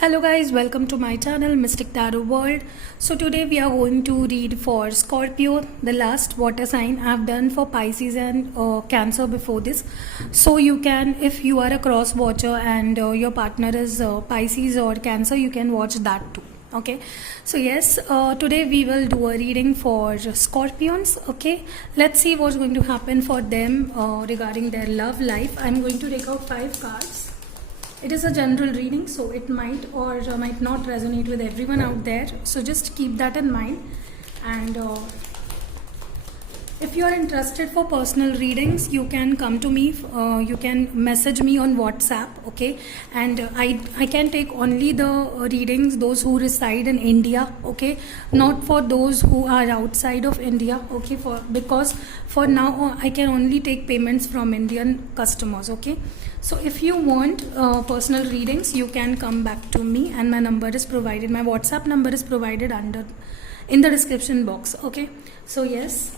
Hello guys, welcome to my channel Mystic Tarot World. So today we are going to read for Scorpio, the last water sign. I've done for Pisces and Cancer before this. So you can, if you are a cross watcher and your partner is Pisces or Cancer, you can watch that too. Okay, so yes, today we will do a reading for Scorpions. Okay, let's see what's going to happen for them regarding their love life. I'm going to take out 5 cards. It is a general reading, so it might or might not resonate with everyone out there. So just keep that in mind. And if you are interested for personal readings, you can come to me. You can message me on WhatsApp, okay? And I can take only the readings those who reside in India, okay? Not for those who are outside of India, okay? Because for now I can only take payments from Indian customers, okay? So if you want personal readings, you can come back to me, and my number is provided. My WhatsApp number is provided in the description box, okay? So yes.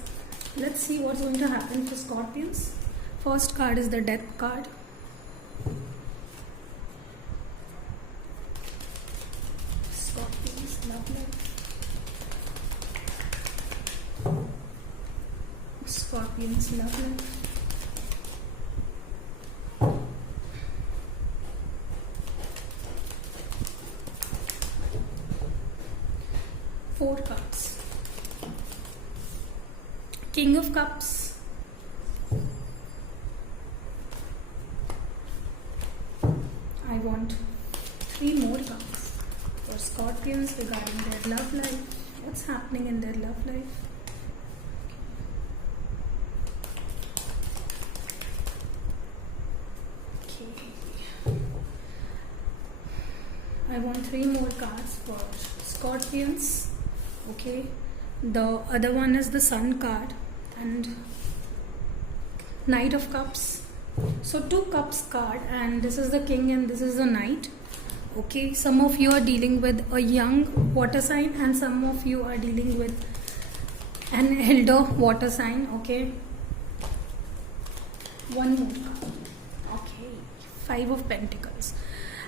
Let's see what's going to happen for Scorpions. First card is the Death card. Scorpions, love life. Scorpions, love life. Four cards. King of Cups, I want 3 more cards for Scorpions regarding their love life. What's happening in their love life? Okay. I want 3 more cards for Scorpions. Okay. The other one is the Sun card and Knight of Cups. So 2 Cups card, and this is the King and this is the Knight. Okay, some of you are dealing with a young water sign and some of you are dealing with an elder water sign. Okay, one more card. Okay, 5 of Pentacles.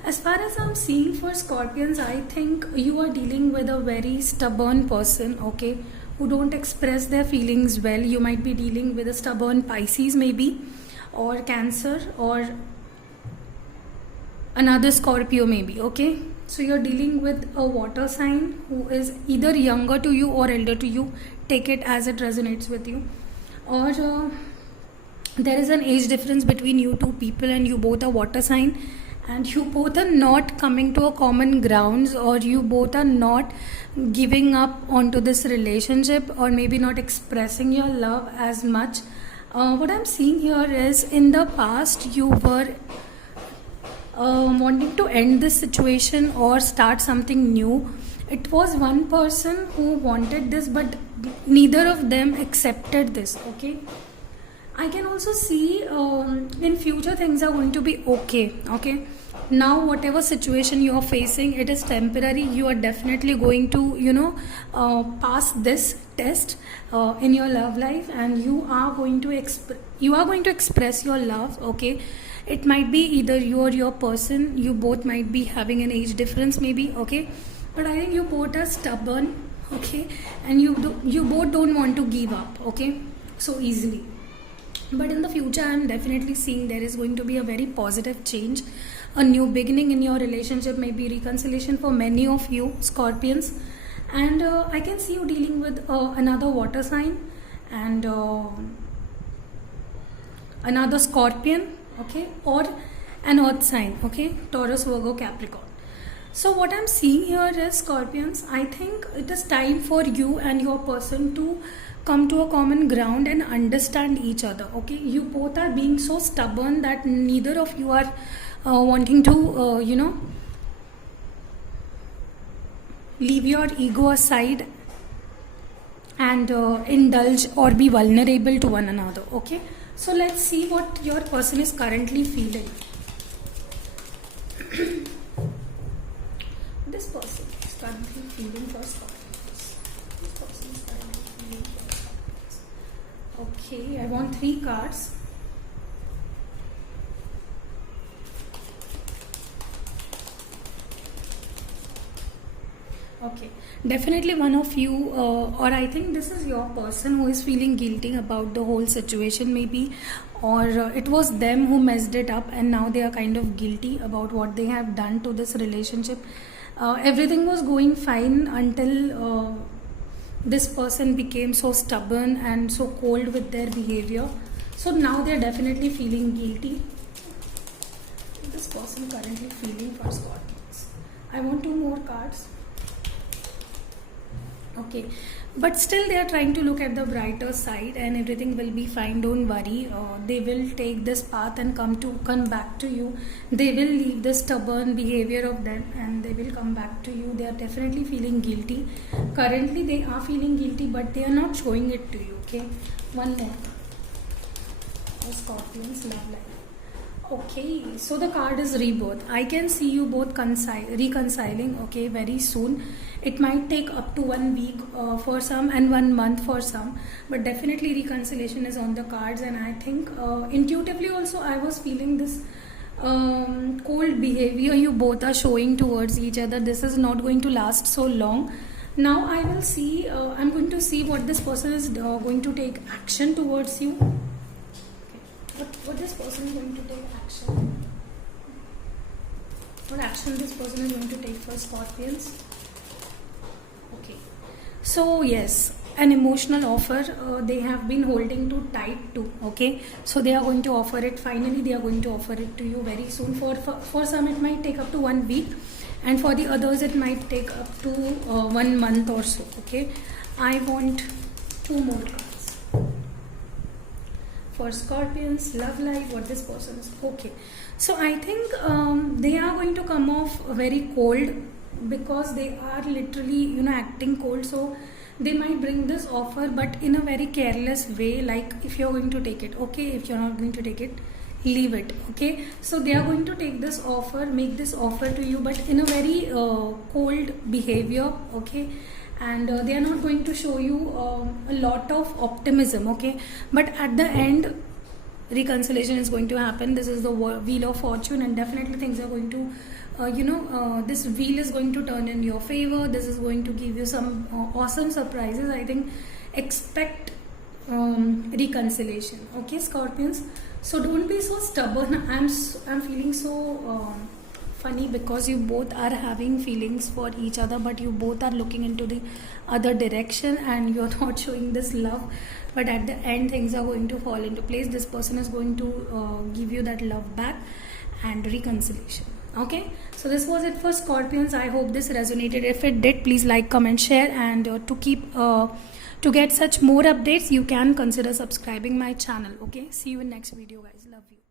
As far as I'm seeing for Scorpions, I think you are dealing with a very stubborn person, okay, who don't express their feelings well. You might be dealing with a stubborn Pisces maybe, or Cancer, or another Scorpio maybe, okay. So you're dealing with a water sign who is either younger to you or elder to you. Take it as it resonates with you. Or there is an age difference between you two people and you both are water sign. And you both are not coming to a common grounds, or you both are not giving up onto this relationship, or maybe not expressing your love as much. What I'm seeing here is, in the past you were wanting to end this situation or start something new. It was one person who wanted this, but neither of them accepted this, okay. I can also see in future things are going to be okay. Now whatever situation you are facing, it is temporary. You are definitely going to pass this test in your love life, and you are going to express your love, okay. It might be either you or your person, you both might be having an age difference maybe, okay, but I think you both are stubborn, okay, and you both don't want to give up, okay, so easily. But in the future, I'm definitely seeing there is going to be a very positive change, a new beginning in your relationship, maybe reconciliation for many of you Scorpions. And I can see you dealing with another water sign and another Scorpion, okay, or an earth sign, okay, Taurus, Virgo, Capricorn. So what I'm seeing here is, Scorpions, I think it is time for you and your person to come to a common ground and understand each other, okay. You both are being so stubborn that neither of you are wanting to leave your ego aside and indulge or be vulnerable to one another, okay. So let's see what your person is currently feeling. This person is currently feeling for Scorpions. This person is currently feeling for Scorpions. Okay, I want 3 cards. Okay, definitely one of you, or I think this is your person who is feeling guilty about the whole situation, maybe, or it was them who messed it up, and now they are kind of guilty about what they have done to this relationship. Everything was going fine until this person became so stubborn and so cold with their behavior. So now they're definitely feeling guilty. This person currently feeling for Scorpions. I want 2 more cards. Okay, but still they are trying to look at the brighter side, and everything will be fine. Don't worry. They will take this path and come back to you. They will leave the stubborn behavior of them, and they will come back to you. They are definitely feeling guilty. Currently, they are feeling guilty, but they are not showing it to you. Okay, one more. The Scorpions love life. Okay, so the card is rebirth. I can see you both reconciling, okay, very soon. It might take up to 1 week for some and 1 month for some, but definitely reconciliation is on the cards. And I think intuitively also I was feeling this cold behavior you both are showing towards each other. This is not going to last so long. Now I will see, I'm going to see what this person is going to take action towards you. What this person is going to take action? What action this person is going to take for Scorpions? Okay. So yes, an emotional offer they have been holding too tight to. Okay. So they are going to offer it. Finally, they are going to offer it to you very soon. For some, it might take up to 1 week, and for the others, it might take up to 1 month or so. Okay. I want 2 more cards. For Scorpions, love life, what this person is. Okay, so I think they are going to come off very cold, because they are literally acting cold. So they might bring this offer, but in a very careless way, like if you're going to take it, okay, if you're not going to take it, leave it. Okay, so they are going to take this offer, make this offer to you, but in a very cold behavior. Okay, and they are not going to show you a lot of optimism. Okay, but at the end, reconciliation is going to happen. This is the wheel of fortune, and definitely things are going to this wheel is going to turn in your favor. This is going to give you some awesome surprises. I think expect reconciliation. Okay, Scorpions, so don't be so stubborn. I'm feeling so funny, because you both are having feelings for each other, but you both are looking into the other direction, and you're not showing this love. But at the end, things are going to fall into place. This person is going to give you that love back, and reconciliation. Okay, so this was it for Scorpions. I hope this resonated. If it did, please like, comment, share, and to get such more updates, you can consider subscribing my channel. Okay, see you in next video, guys. Love you.